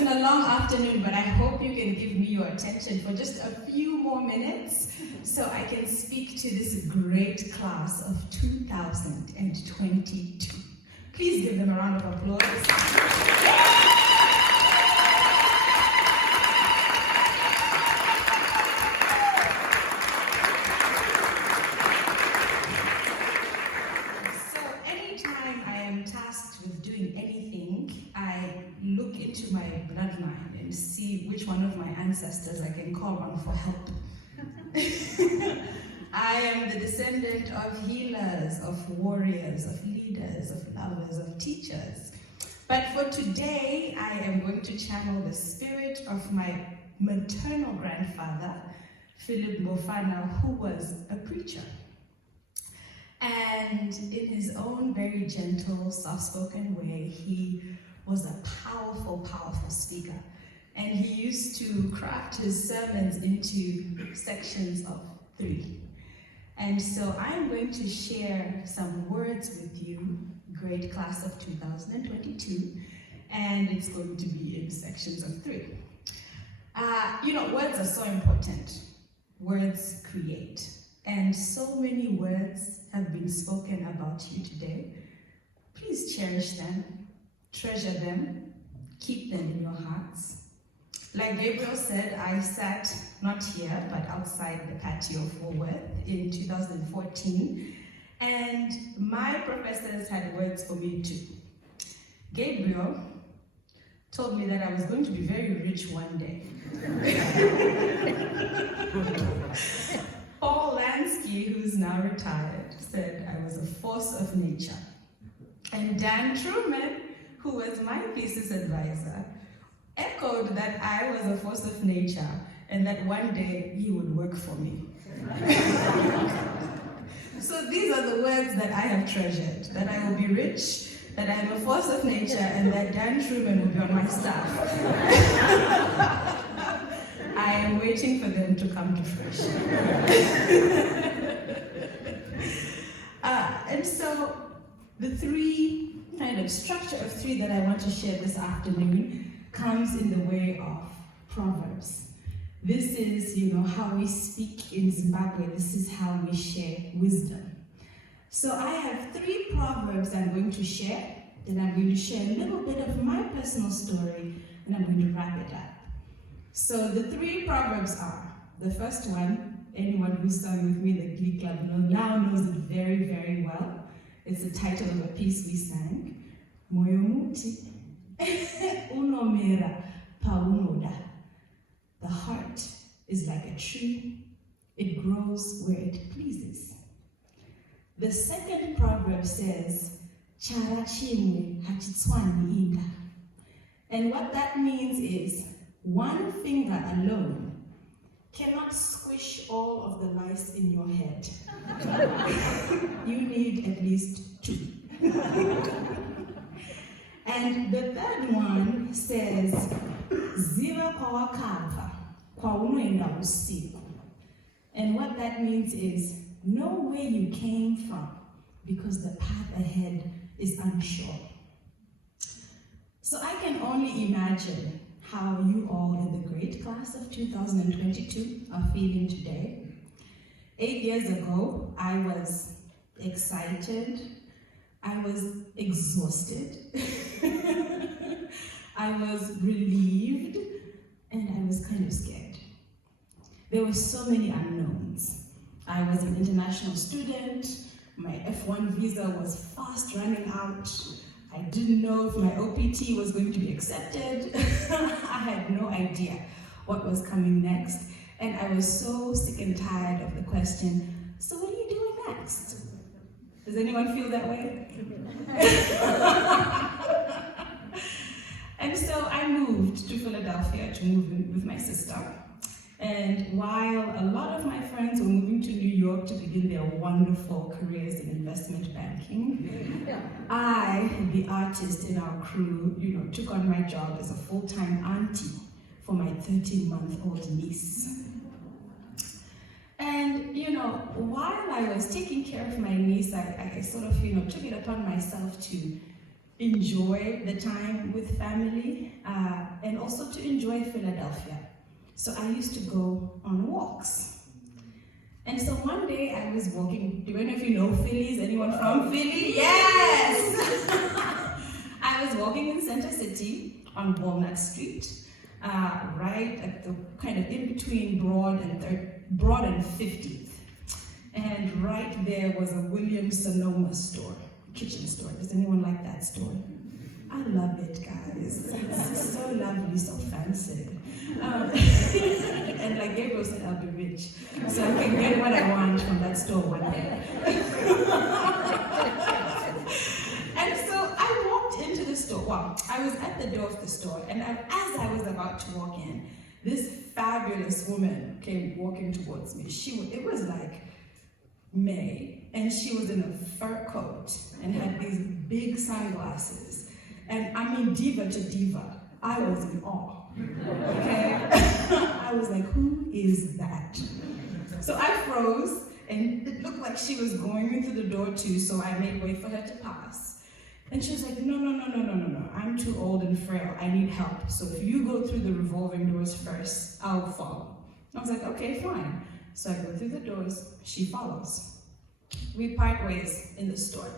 been a long afternoon, but I hope you can give me your attention for just a few more minutes so I can speak to this great class of 2022. Please give them a round of applause. Into my bloodline and see which one of my ancestors I can call on for help. I am the descendant of healers, of warriors, of leaders, of lovers, of teachers. But for today, I am going to channel the spirit of my maternal grandfather, Philip Mofana, who was a preacher. And in his own very gentle, soft-spoken way, he was a powerful, powerful speaker. And he used to craft his sermons into sections of 3. And so I'm going to share some words with you, grade class of 2022, and it's going to be in sections of 3. Words are so important. Words create. And so many words have been spoken about you today. Please cherish them. Treasure them, keep them in your hearts. Like Gabriel said, I sat not here, but outside the patio of Woolworth in 2014, and my professors had words for me too. Gabriel told me that I was going to be very rich one day. Paul Lansky, who's now retired, said I was a force of nature. And Dan Truman, who was my thesis advisor, echoed that I was a force of nature and that one day he would work for me. So these are the words that I have treasured, that I will be rich, that I am a force of nature, and that Dan Truman will be on my staff. I am waiting for them to come to fruition. And so the 3 kind of structure of 3 that I want to share this afternoon comes in the way of Proverbs. This is, how we speak in Zimbabwe. This is how we share wisdom. So I have 3 Proverbs I'm going to share. Then I'm going to share a little bit of my personal story, and I'm going to wrap it up. So the 3 Proverbs are, the first one, anyone who sang with me the Glee Club now knows it very, very well. It's the title of a piece we sang. Moyo muti, unomera paunoda. The heart is like a tree. It grows where it pleases. The second proverb says, Chara chimwe hachitswani inda. And what that means is, one finger alone cannot squish all of the lice in your head. You need at least 2. And the third one says, Ziva kwawakava, kwaunoenda usiku. And what that means is, know where you came from, because the path ahead is unsure. So I can only imagine how you all in the great class of 2022 are feeling today. 8 years ago, I was excited, I was exhausted, I was relieved, and I was kind of scared. There were so many unknowns. I was an international student, my F1 visa was fast running out, I didn't know if my OPT was going to be accepted. I had no idea what was coming next. And I was so sick and tired of the question, so what are you doing next? Does anyone feel that way? And so I moved to Philadelphia to move in with my sister. And while a lot of my friends were moving to New York to begin their wonderful careers in investment banking, I, the artist in our crew, took on my job as a full-time auntie for my 13-month-old niece. And, while I was taking care of my niece, I sort of, took it upon myself to enjoy the time with family. And and also to enjoy Philadelphia. So I used to go on walks. And so one day I was walking, do any of you know Philly? Is anyone from Philly? Yes! I was walking in Center City on Walnut Street, right at the kind of in between Broad and 50th. And right there was a Williams-Sonoma store, kitchen store. Does anyone like that store? I love it, guys. It's so lovely, so fancy. And like Gabriel said, I'll be rich. So I can get what I want from that store one day. And so I walked into the store. Well, I was at the door of the store, and as I was about to walk in, this fabulous woman came walking towards me. It was like May, and she was in a fur coat and had these big sunglasses. And I mean, diva to diva, I was in awe. Okay? I was like, who is that? So I froze, and it looked like she was going into the door too, so I made way for her to pass. And she was like, no, I'm too old and frail, I need help. So if you go through the revolving doors first, I'll follow. I was like, okay, fine. So I go through the doors, she follows. We part ways in the store.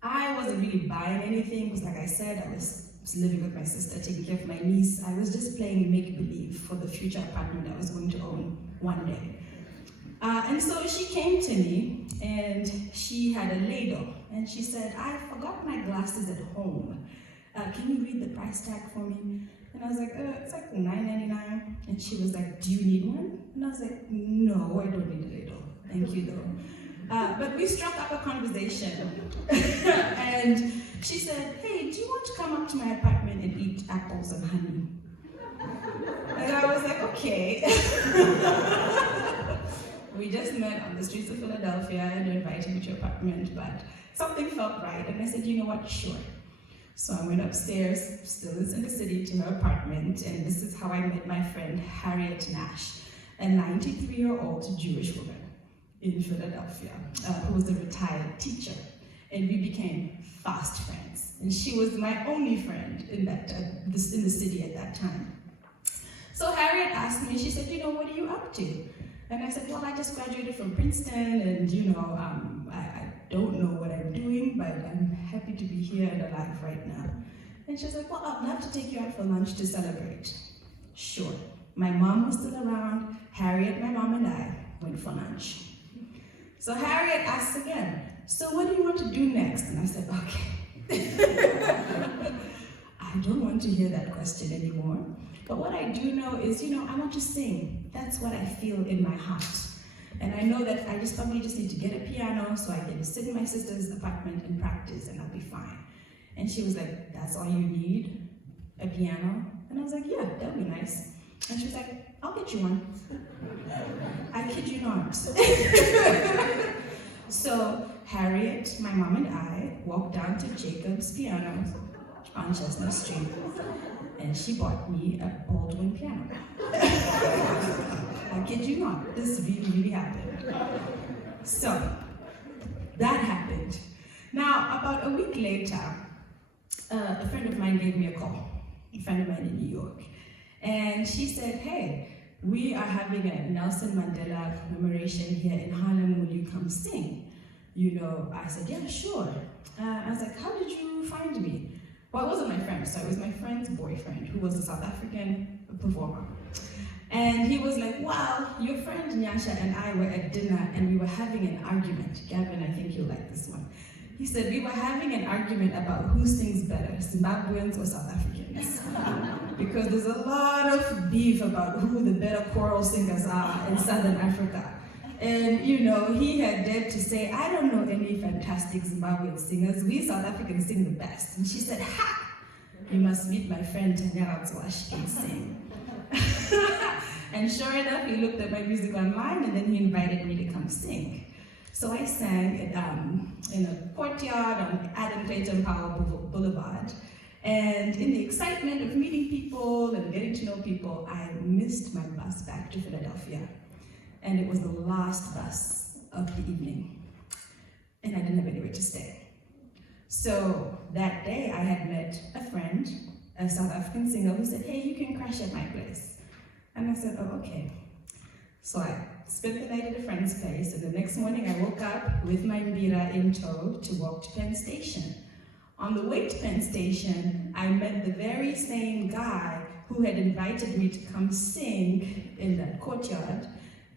I wasn't really buying anything, because like I said, I was living with my sister, taking care of my niece. I was just playing make-believe for the future apartment I was going to own one day. And so she came to me, and she had a ladle, and she said, I forgot my glasses at home. Can you read the price tag for me? And I was like, it's like $9.99. And she was like, do you need one? And I was like, no, I don't need a ladle. Thank you, though. But we struck up a conversation. And she said, hey, do you want to come up to my apartment and eat apples and honey? And I was like, okay. We just met on the streets of Philadelphia, and you invited me to your apartment, but something felt right. And I said, you know what, sure. So I went upstairs, still in the city, to her apartment, and this is how I met my friend Harriet Nash, a 93-year-old Jewish woman in Philadelphia, who was a retired teacher. And we became fast friends. And she was my only friend in the city at that time. So Harriet asked me, she said, what are you up to? And I said, well, I just graduated from Princeton, and I don't know what I'm doing, but I'm happy to be here and alive right now. And she was like, well, I'd love to take you out for lunch to celebrate. Sure. My mom was still around. Harriet, my mom, and I went for lunch. So Harriet asked again, so what do you want to do next? And I said, okay. I don't want to hear that question anymore. But what I do know is, I want to sing. That's what I feel in my heart. And I know that I probably just need to get a piano so I can sit in my sister's apartment and practice, and I'll be fine. And she was like, that's all you need? A piano? And I was like, yeah, that'd be nice. And she was like, I'll get you one. I kid you not. So Harriet, my mom, and I walked down to Jacob's Piano on Chestnut Street, and she bought me a Baldwin piano. I kid you not, this really happened. So, that happened. Now, about a week later, a friend of mine gave me a call, a friend of mine in New York, and she said, hey, we are having a Nelson Mandela commemoration here in Harlem, will you come sing? I said, yeah, sure. I was like, how did you find me? Well, it wasn't my friend, so it was my friend's boyfriend, who was a South African performer. And he was like, wow, your friend Nyasha and I were at dinner, and we were having an argument. Gavin, I think you'll like this one. He said, we were having an argument about who sings better, Zimbabweans or South Africans. Because there's a lot of beef about who the better choral singers are in Southern Africa. And he had dared to say, I don't know any fantastic Zimbabwean singers. We South Africans sing the best. And she said, ha! You must meet my friend Tanyaradzwa, she can sing. And sure enough, he looked at my music online, and then he invited me to come sing. So I sang in a courtyard on Adam Clayton Powell Boulevard. And in the excitement of meeting people and getting to know people, I missed my bus back to Philadelphia. And it was the last bus of the evening. And I didn't have anywhere to stay. So that day I had met a friend, a South African singer who said, hey, you can crash at my place. And I said, oh, okay. So I spent the night at a friend's place, and the next morning I woke up with my mbira in tow to walk to Penn Station. On the way to Penn Station, I met the very same guy who had invited me to come sing in that courtyard,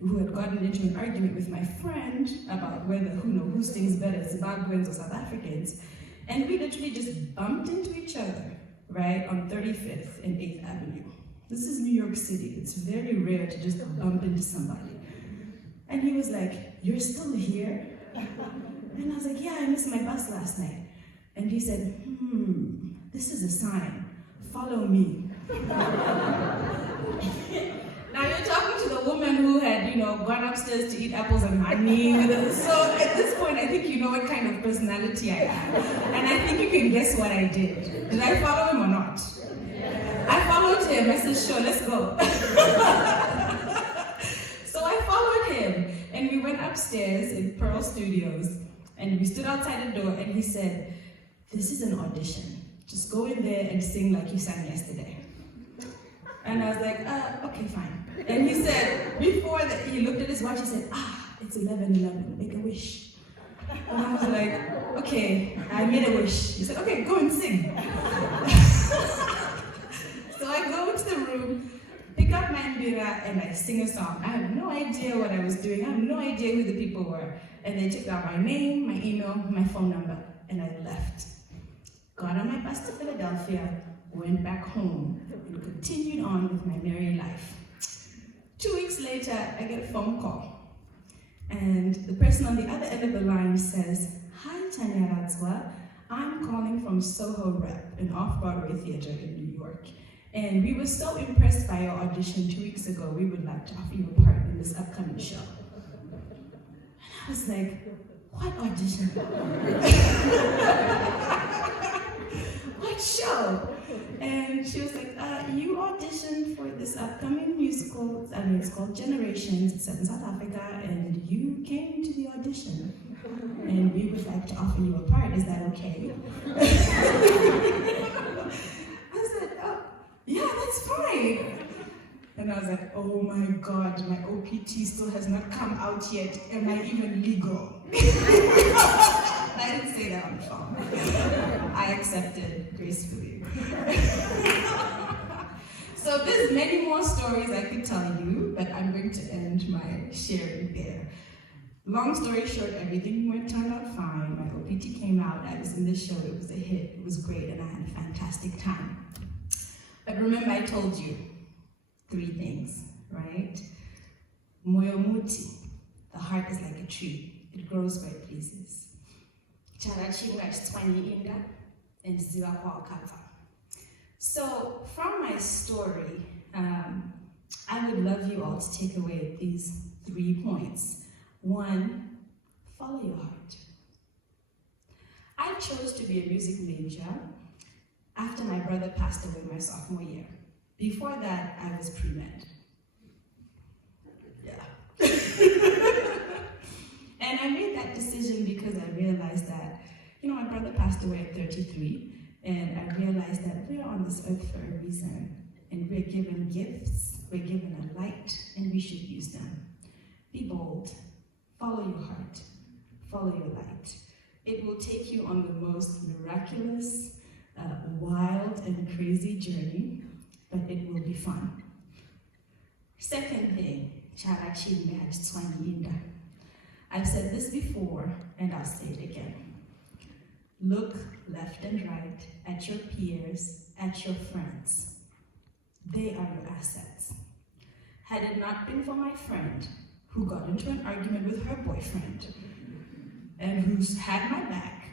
who had gotten into an argument with my friend about who sings better, Zimbabweans or South Africans. And we literally just bumped into each other, right, on 35th and 8th Avenue. This is New York City. It's very rare to just bump into somebody. And he was like, you're still here? And I was like, yeah, I missed my bus last night. And he said, this is a sign. Follow me. Now you're talking to the woman who had, gone upstairs to eat apples and honey. So at this point, I think you know what kind of personality I have. And I think you can guess what I did. Did I follow him or not? I followed him. I said, sure, let's go. So I followed him, and we went upstairs in Pearl Studios, and we stood outside the door, and he said, this is an audition. Just go in there and sing like you sang yesterday. And I was like, okay, fine. And he said, he looked at his watch, he said, it's 11:11, make a wish. And I was like, okay, I made a wish. He said, okay, go and sing. So I go into the room, pick up my mbira, and I sing a song. I have no idea what I was doing. I have no idea who the people were. And they took out my name, my email, my phone number, and I left. Got on my bus to Philadelphia, went back home, and continued on with my merry life. 2 weeks later, I get a phone call. And the person on the other end of the line says, hi, Tanyaradzwa. I'm calling from Soho Rep, an off-Broadway theater in New York. And we were so impressed by your audition 2 weeks ago, we would like to offer you a part in this upcoming show. And I was like, what audition? What show? And she was like, you auditioned for this upcoming musical, it's called Generations, it's set in South Africa, and you came to the audition. And we would like to offer you a part, is that okay? I said, oh, yeah, that's fine. And I was like, oh my God, my OPT still has not come out yet. Am I even legal? I didn't say that on the phone. I accepted gracefully. So there's many more stories I could tell you, but I'm going to end my sharing there. Long story short, everything turned out fine. My OPT came out, I was in the show, it was a hit, it was great, and I had a fantastic time. But remember I told you 3 things, right? Moyo muti, the heart is like a tree, it grows where it pleases. Charachinga isitwanye inda, and ziwa kwakava. So from my story, I would love you all to take away these 3 points. 1, follow your heart. I chose to be a music major after my brother passed away my sophomore year. Before that, I was pre-med. Yeah. And I made that decision because I realized that, my brother passed away at 33, and I realized that we're on this earth for a reason, and we're given gifts, we're given a light, and we should use them. Be bold. Follow your heart, follow your light. It will take you on the most miraculous, wild and crazy journey, but it will be fun. Second thing, I've said this before, and I'll say it again. Look left and right at your peers, at your friends. They are your assets. Had it not been for my friend, who got into an argument with her boyfriend, and who's had my back,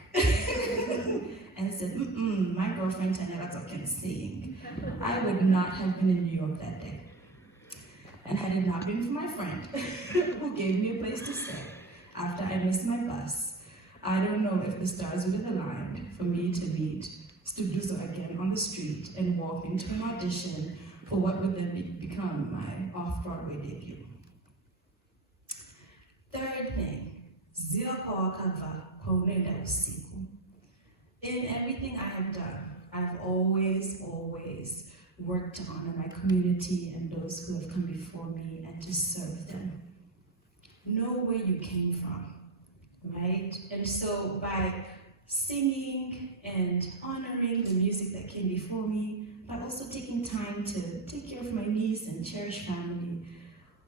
and said, my girlfriend Tanyaradzwa can sing, I would not have been in New York that day. And had it not been for my friend, who gave me a place to stay after I missed my bus, I don't know if the stars would have aligned for me to meet Studuzo again on the street and walk into an audition for what would then become my off-Broadway debut. Third thing, in everything I have done, I've always worked to honor my community and those who have come before me and to serve them. Know where you came from, right? And so by singing and honoring the music that came before me, but also taking time to take care of my niece and cherish family,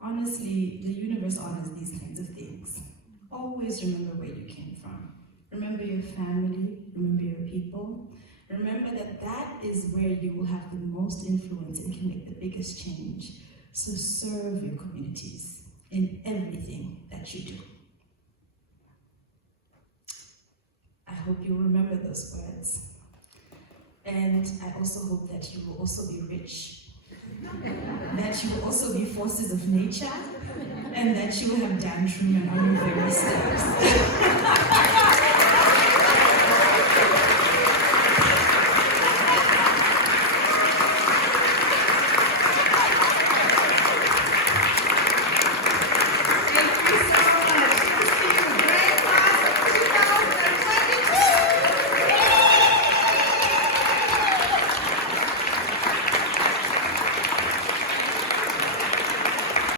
honestly, the universe honors these kinds of things. Always remember where you came from. Remember your family, remember your people. Remember that that is where you will have the most influence and can make the biggest change. So serve your communities in everything that you do. I hope you'll remember those words. And I also hope that you will also be rich, that you will also be forces of nature, and that you will have dandruff and other various steps.